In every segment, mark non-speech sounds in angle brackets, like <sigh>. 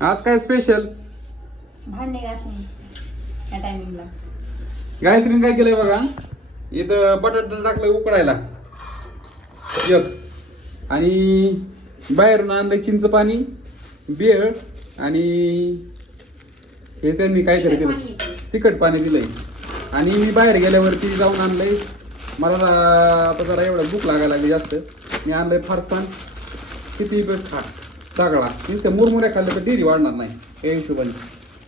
आज काय स्पेशल भांडे घासणे. त्या टायमिंगला गायत्रीने काय केलंय बघा? इथं बटाटा टाकलं उकडायला. एक. आणि बाहेरून आणलंय चिंच पाणी बेळ आणि हे त्यांनी काय तिखट केलं. तिखट पाणी दिलंय. आणि मी बाहेर गेल्यावरती जाऊन आणलंय. मला आता जरा एवढं भूक लागायला लागली जास्त. मी आणलंय फारसान. किती पण खा. सगळा नुसतं मुरमुऱ्या खाल्लं तर डेरी वाढणार नाही. या हिशोबाने.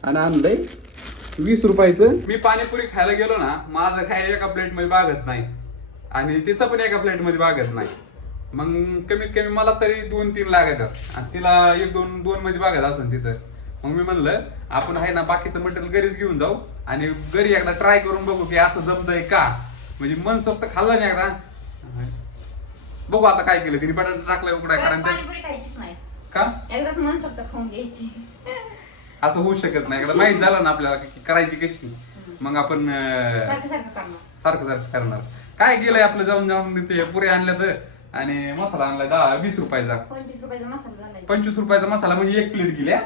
आणि आणलंय वीस रुपयाचं. मी पाणीपुरी खायला गेलो ना माझं काय एका प्लेटमध्ये भागत नाही. आणि तिचं पण एका प्लेटमध्ये भागत नाही. मग कमीत कमी मला तरी दोन तीन लागायच्यात आणि तिला एक दोन दोन मध्ये भागत असेल तिचं. मग मी म्हणलं आपण आहे ना बाकीचं मटेरियल घरीच घेऊन जाऊ. आणि घरी एकदा ट्राय करून बघू की असं जमतंय का. म्हणजे मन सोक्त खाल्लं नाही एकदा. बघू आता काय केलं तिने बटाटा टाकलाय उकडाय कारण का? एकदाच मन सोबत खाऊन घ्यायची. असं होऊ शकत नाही. एकदा माहीत झालं ना आपल्याला की करायची कशी? मग आपण अं, सारखं सारखं करणार. सारखं सारखं करणार. काय गेलंय आपलं जाऊन जाऊन? ते पुरे आणल्या तर आणि मसाला आणलाय दहा वीस रुपयाचा. पंचवीस रुपयाचा मसाला झालाय. पंचवीस रुपयाचा मसाला म्हणजे एक प्लेट गेल्या?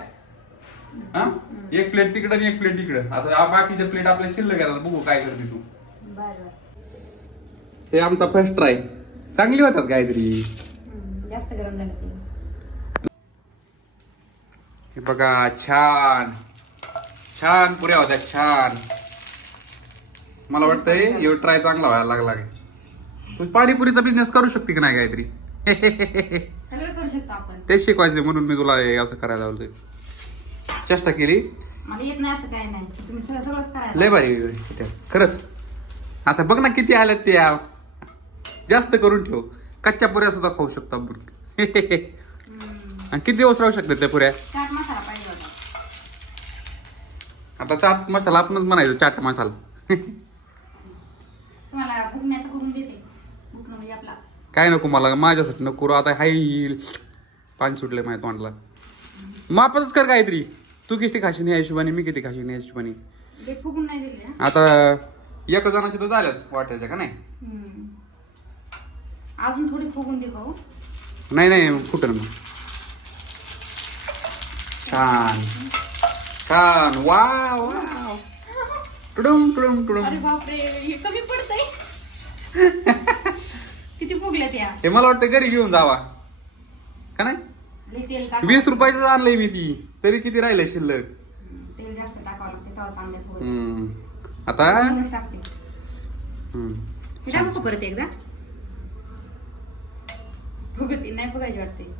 हा? एक प्लेट तिकडं आणि एक प्लेट तिकडं आता आ- बाकीच्या प्लेट आपल्या शिल्लक आता बघू काय करते तू. बर हे आमचा फर्स्ट ट्राय चांगली होतात काहीतरी. जास्त गरम झालं हे बघा छान. छान पुऱ्या होत्या छान. मला वाटतंय एवढं ट्राय चांगला व्हायला लागला तू पाणीपुरीचा बिझनेस करू शकते की नाही काहीतरी? ते शिकवायचे म्हणून मी तुला हे असं करायला लावलंय. चेष्टा केली? लय भारी. खरंच. आता बघ ना किती आल्यात त्या. जास्त करून ठेव. कच्च्या पुऱ्या सुद्धा खाऊ शकतो आपण. <laughs> आणि किती दिवस राहू शकतात त्या पुऱ्या? चाट मसाला पाहिजे होता. आता चाट मसाला आपणच म्हणायचं चाट मसाला. तुम्हाला भुकण्याचं करून देते. भुकणं म्हणजे आपला. काय नको मला माझ्यासाठी नको रे. आता हाय. पाणी सुटले माझ्या तोंडला. मापच कर काहीतरी. तू किती खाशीन या हिशोबाने मी किती खाशीन या हिशोबाने. ते फुगून नाही दिले हं? आता एका जणाचे तर झाल्यात वाटायच्या का नाही? हम्म. अजून थोडी फुगून दे गहू नाही नाही फुटन. मग छान छान वा वा टुडुम टुडुम टुडुम अरे बापरे हे कमी पडतंय. <laughs> किती फुगल्या त्या हे मला वाटतं घरी घेऊन जावा. का नाही? लई तेल टाक वीस रुपयाचं आणलंय मी ती. तरी किती राहिलंय शिल्लक? तेल जास्त टाकावं लागते तेव्हा चांगल्या फुगत हम्म. आता? टाकते. हम्म. हे टाकू का परत एकदा? फुगती नाही फुगायची वाटते.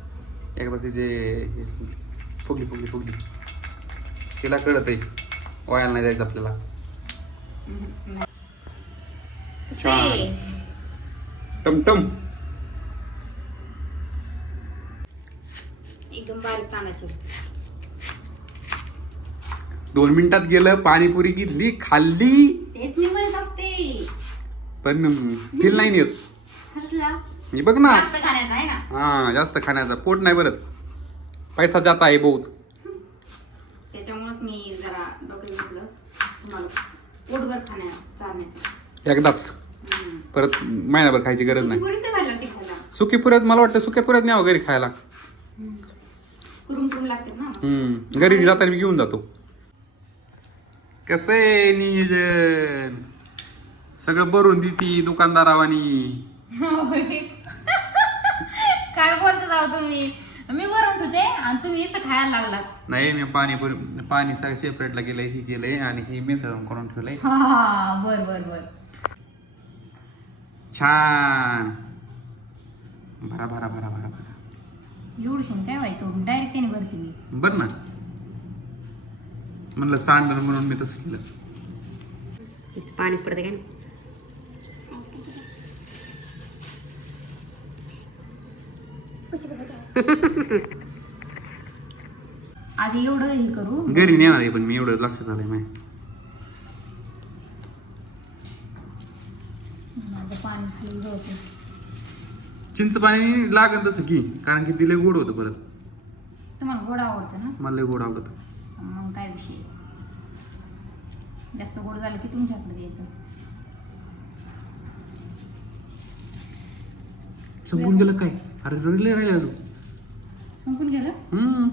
एकदा तिचे हे फुगली फुगली फुगली. तिला कळत आहे. वायाला नाही जायचं आपल्याला. छान. टमटम. एकदम बारीक तांदळाची दोन मिनिटात गेलं पाणीपुरी घेतली खाल्ली. तेच मी म्हणत असते. पण फील नाही येत. म्हणजे बघ ना. जास्त खाण्यात नाही ना. हा जास्त खाण्याचा. पोट नाही भरत. पैसा जात आहे बहुत. त्याच्यामुळेच मी जरा डोकं घेतलं तुम्हाला पोटभर खाण्या चालण्याचं. एकदाच. परत महिनाभर खायची गरज नाही. बरीच नाही भारी लागते खायला. सुकी पुऱ्यात मला वाटतं सुक्या पुऱ्यात न्यावं घरी खायला. हम्म. कुरुम कुरुम लागते ना. हम्म. घरी जाताना मी घेऊन जातो. कसं आहे नियोजन? सगळं भरून देती दुकानदारावानी. <laughs> काय बोलतात आहो तुम्ही? मी वरून होते आणि तुम्ही इथं खायला लागलात. नाही मी पाणीपुरी पाणी सगळं सेपरेटला गेलंय हे केलंय आणि हे मिसळून करून ठेवलंय. हा बर बर बर. छान. भरा भरा भरा भरा भरा. एवढं काय व्हायचं डायरेक्ट त्याने भरते मी. बर ना. म्हणलं सांडण म्हणून मी तसं केलं. पाणीच पडते काय? आधी एवढं हे करू. घरी नेणार आहे पण मी एवढं लक्षात आलंय माझं पाणी खाली. चिंच पाणी लागत तसं की कारण की तिला गोड होतं परत. तुम्हाला गोड आवडतं ना? मला लय गोड आवडतं. मग काय विषय? जास्त गोड झालं की तुमच्याकडे द्यायचं. संपून गेलं काय? अरे रडले राहिले अजून. संपून गेलं? हम्म.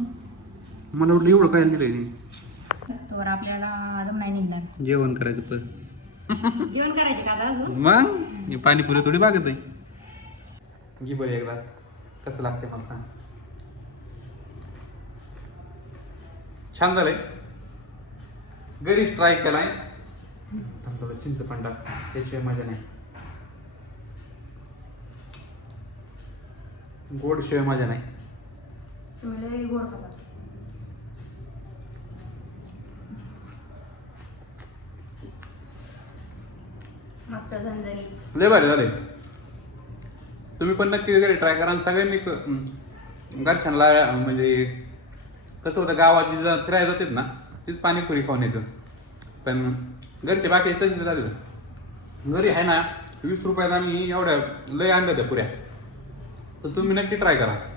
मला वाटलं एवढं काय दिलंय तर आपल्याला नाही निघणार. जेवण करायचं पण. जेवण करायचे का आता अजून? मग? हे पाणीपुरी थोडी बागत आहे. घे बरं एकदा. कसं लागते मला सांग. छान झालंय. घरीच ट्राय केलाय. थोडं चिंच पण टाक. त्याशिवाय मजा नाही. गोड शिवाय मजा नाही. गोड खातात. मस्त झणझणी लय भारी झाले. तुम्ही पण नक्की घरी ट्राय करा आणि सगळ्यांनी क- घरच्यांना म्हणजे कसं होतं गावात जी जा- फिरायला जातात ना तीच पाणीपुरी खाऊन येतं पण घरचे बाकी तशीच राहतात. घरी आहे ना वीस रुपयात आम्ही एवढ्या लय आणल्या त्या पुऱ्या. तर तुम्ही नक्की ट्राय करा.